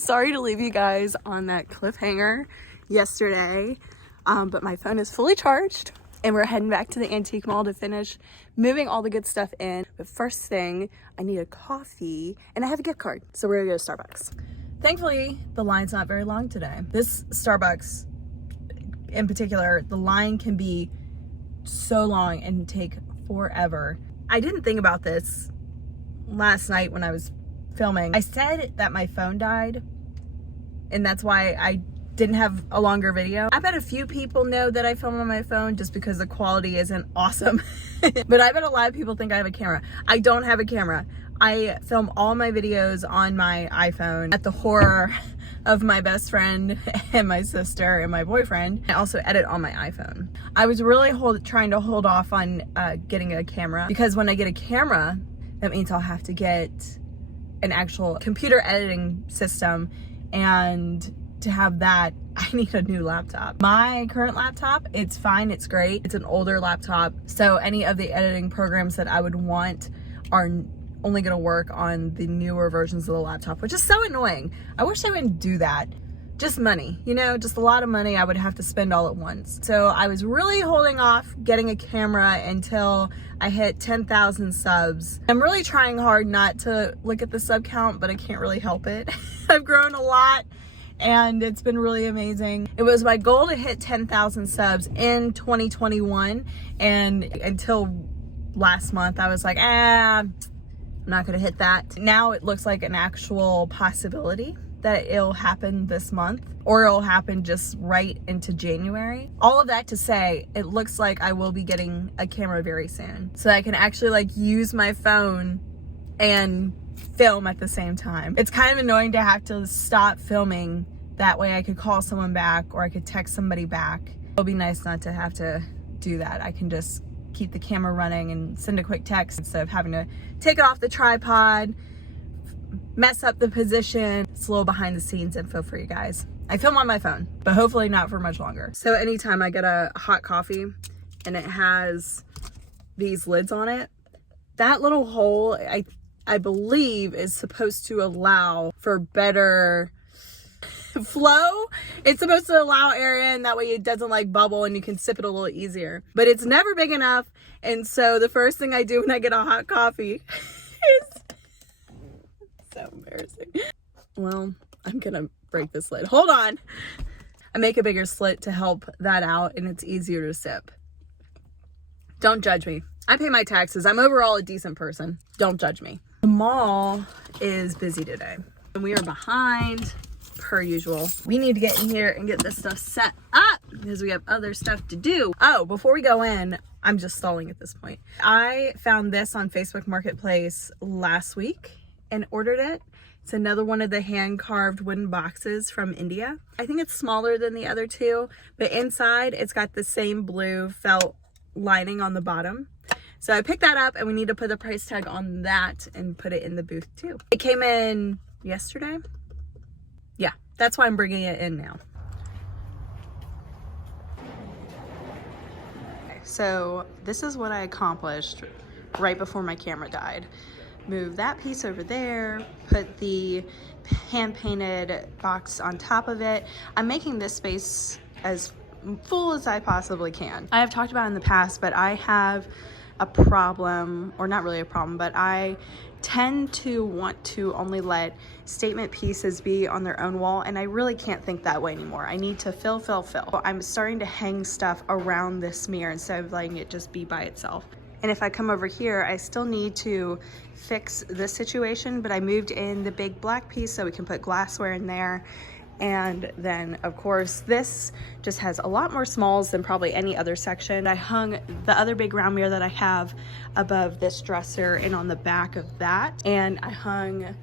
Sorry to leave you guys on that cliffhanger yesterday, but my phone is fully charged and we're heading back to the antique mall to finish moving all the good stuff in. But first thing, I need a coffee and I have a gift card, so we're gonna go to Starbucks. Thankfully, the line's not very long today. This Starbucks in particular, the line can be so long and take forever. I didn't think about this last night when I was filming. I said that my phone died and that's why I didn't have a longer video. I bet a few people know that I film on my phone just because the quality isn't awesome. But I bet a lot of people think I have a camera. I don't have a camera. I film all my videos on my iPhone at the horror of my best friend and my sister and my boyfriend. I also edit on my iPhone. I was really trying to hold off on getting a camera, because when I get a camera, that means I'll have to get an actual computer editing system, and to have that, I need a new laptop. My current laptop, it's fine, it's great. It's an older laptop, so any of the editing programs that I would want are only gonna work on the newer versions of the laptop, which is so annoying. I wish they wouldn't do that. Just money, you know, just a lot of money I would have to spend all at once. So I was really holding off getting a camera until I hit 10,000 subs. I'm really trying hard not to look at the sub count, but I can't really help it. I've grown a lot and it's been really amazing. It was my goal to hit 10,000 subs in 2021, and until last month I was like, I'm not gonna hit that. Now it looks like an actual possibility that it'll happen this month, or it'll happen just right into January. All of that to say, it looks like I will be getting a camera very soon, so I can actually like use my phone and film at the same time. It's kind of annoying to have to stop filming. That way I could call someone back or I could text somebody back. It'll be nice not to have to do that. I can just keep the camera running and send a quick text instead of having to take it off the tripod, mess up the position. It's a little behind the scenes info for you guys. I film on my phone, but hopefully not for much longer. So anytime I get a hot coffee and it has these lids on it, that little hole, I believe, is supposed to allow for better flow. It's supposed to allow air in, that way it doesn't like bubble and you can sip it a little easier. But it's never big enough, and so the first thing I do when I get a hot coffee is so embarrassing. Well, I'm gonna break this lid. Hold on. I make a bigger slit to help that out and it's easier to sip. Don't judge me. I pay my taxes. I'm overall a decent person. Don't judge me. The mall is busy today and we are behind per usual. We need to get in here and get this stuff set up because we have other stuff to do. Oh, before we go in, I'm just stalling at this point. I found this on Facebook Marketplace last week and ordered it. It's another one of the hand-carved wooden boxes from India. I think it's smaller than the other two, but inside it's got the same blue felt lining on the bottom. So I picked that up and we need to put the price tag on that and put it in the booth too. It came in yesterday. Yeah, that's why I'm bringing it in now. So this is what I accomplished right before my camera died. Move that piece over there, put the hand-painted box on top of it. I'm making this space as full as I possibly can. I have talked about in the past, but I have a problem, or not really a problem, but I tend to want to only let statement pieces be on their own wall, and I really can't think that way anymore. I need to fill. I'm starting to hang stuff around this mirror instead of letting it just be by itself. And if I come over here, I still need to fix this situation, but I moved in the big black piece so we can put glassware in there. And then of course, this just has a lot more smalls than probably any other section. I hung the other big round mirror that I have above this dresser and on the back of that. And I hung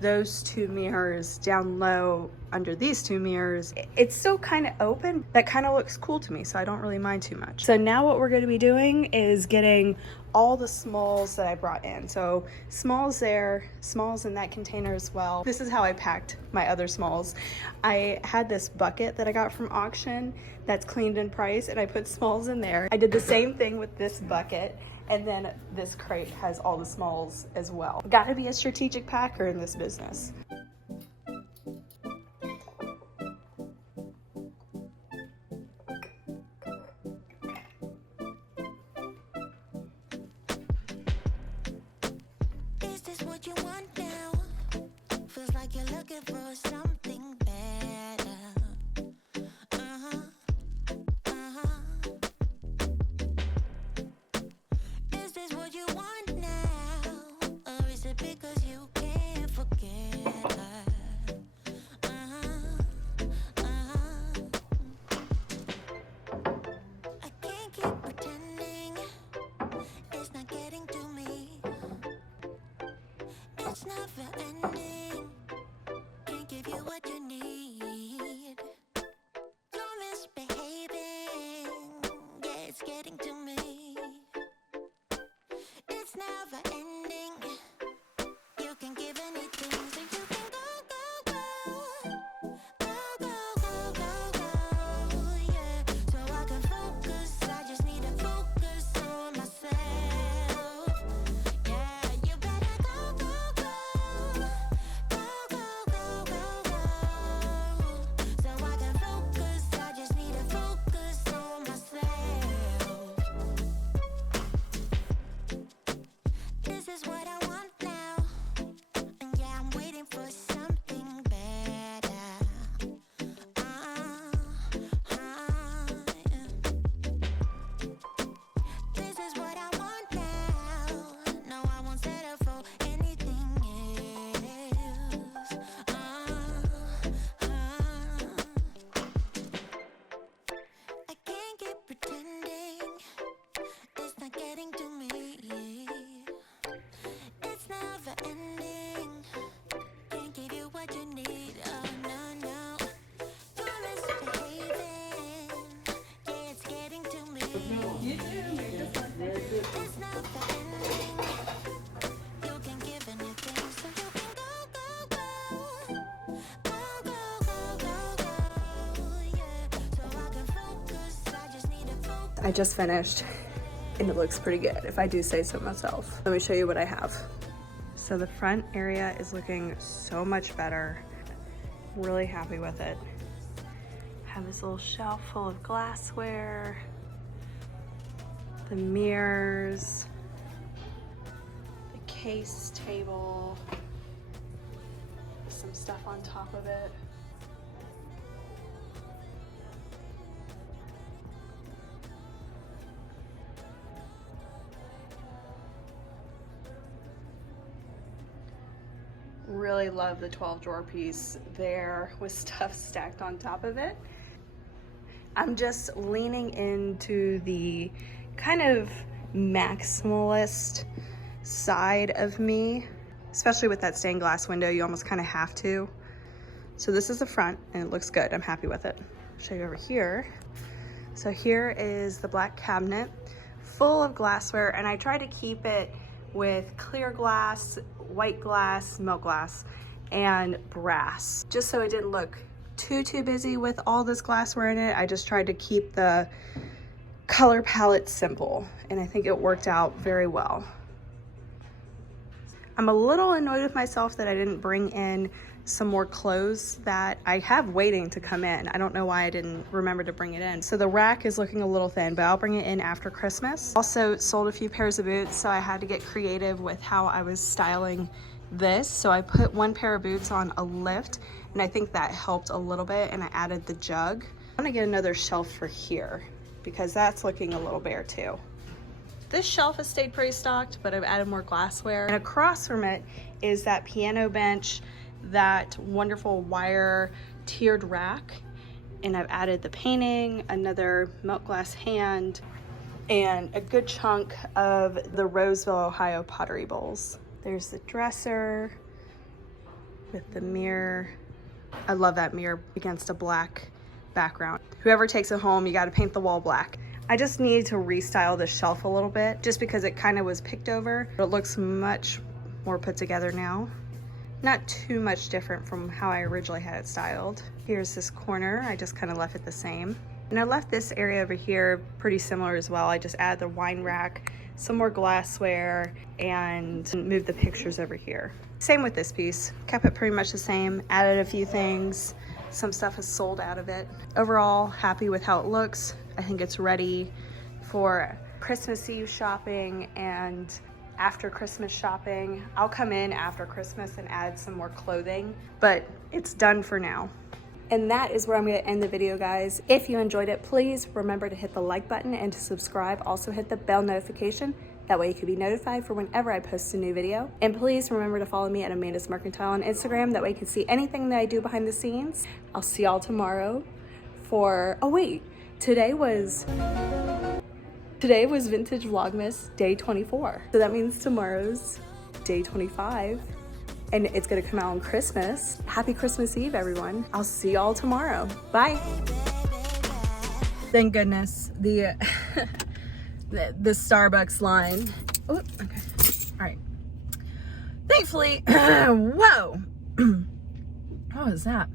those two mirrors down low under these two mirrors. It's still kind of open. That kind of looks cool to me, so I don't really mind too much. So now what we're going to be doing is getting all the smalls that I brought in. So smalls there, smalls in that container as well. This is how I packed my other smalls. I had this bucket that I got from auction that's cleaned and priced, and I put smalls in there. I did the same thing with this bucket. And then this crate has all the smalls as well. Gotta be a strategic packer in this business. focus like you're looking for something better. Is this what you want now? Or is it because you can't forget her? I can't keep pretending it's not getting to me. It's never ending. Can't give you what you need. You're misbehaving. Yeah, it's getting to me. It's never ending. You can give anything, so you can go, yeah. So I can focus. I just need to focus on myself. Yeah, you better go, so I can focus. I just need to focus on myself. This is what I want now, and yeah, I'm waiting for something better. This is what I want now. No, I won't settle for anything else. I can't keep pretending it's not getting to me. It's never ending. Can't give you what you need. Oh no, no. You're misbehaving. Yeah, it's getting to me. It's never ending. You can give anything, so you can go, yeah. So I can focus. I just need to focus. I just finished and it looks pretty good if I do say so myself. Let me show you what I have. So the front area is looking so much better. Really happy with it. Have this little shelf full of glassware, the mirrors, the case table, some stuff on top of it. Really love the 12 drawer piece there with stuff stacked on top of it. I'm just leaning into the kind of maximalist side of me, especially with that stained glass window. You almost kind of have to. So this is the front and it looks good. I'm happy with it. I'll show you over here. So here is the black cabinet full of glassware, and I try to keep it with clear glass, white glass, milk glass, and brass. Just so it didn't look too busy with all this glassware in it, I just tried to keep the color palette simple, and I think it worked out very well. I'm a little annoyed with myself that I didn't bring in some more clothes that I have waiting to come in. I don't know why I didn't remember to bring it in. So the rack is looking a little thin, but I'll bring it in after Christmas. Also sold a few pairs of boots, so I had to get creative with how I was styling this. So I put one pair of boots on a lift, and I think that helped a little bit, and I added the jug. I'm gonna get another shelf for here because that's looking a little bare too. This shelf has stayed pretty stocked, but I've added more glassware. And across from it is that piano bench, that wonderful wire tiered rack, and I've added the painting, another milk glass hand, and a good chunk of the Roseville, Ohio pottery bowls. There's the dresser with the mirror. I love that mirror against a black background. Whoever takes it home, you got to paint the wall black. I just need to restyle the shelf a little bit just because it kind of was picked over. It looks much more put together now. Not too much different from how I originally had it styled. Here's this corner. I just kind of left it the same. And I left this area over here pretty similar as well. I just added the wine rack, some more glassware, and moved the pictures over here. Same with this piece. Kept it pretty much the same. Added a few things. Some stuff is sold out of it. Overall, happy with how it looks. I think it's ready for Christmas Eve shopping and after Christmas shopping. I'll come in after Christmas and add some more clothing, but it's done for now. And that is where I'm going to end the video, guys. If you enjoyed it, please remember to hit the like button and to subscribe. Also hit the bell notification. That way you can be notified for whenever I post a new video. And please remember to follow me at Amanda's Mercantile on Instagram. That way you can see anything that I do behind the scenes. I'll see y'all tomorrow for, oh wait, today was Vintage Vlogmas day 24. So that means tomorrow's day 25. And it's gonna come out on Christmas. Happy Christmas Eve, everyone. I'll see y'all tomorrow. Bye. Thank goodness the the Starbucks line. Oh, okay. All right. Thankfully, whoa. What was that?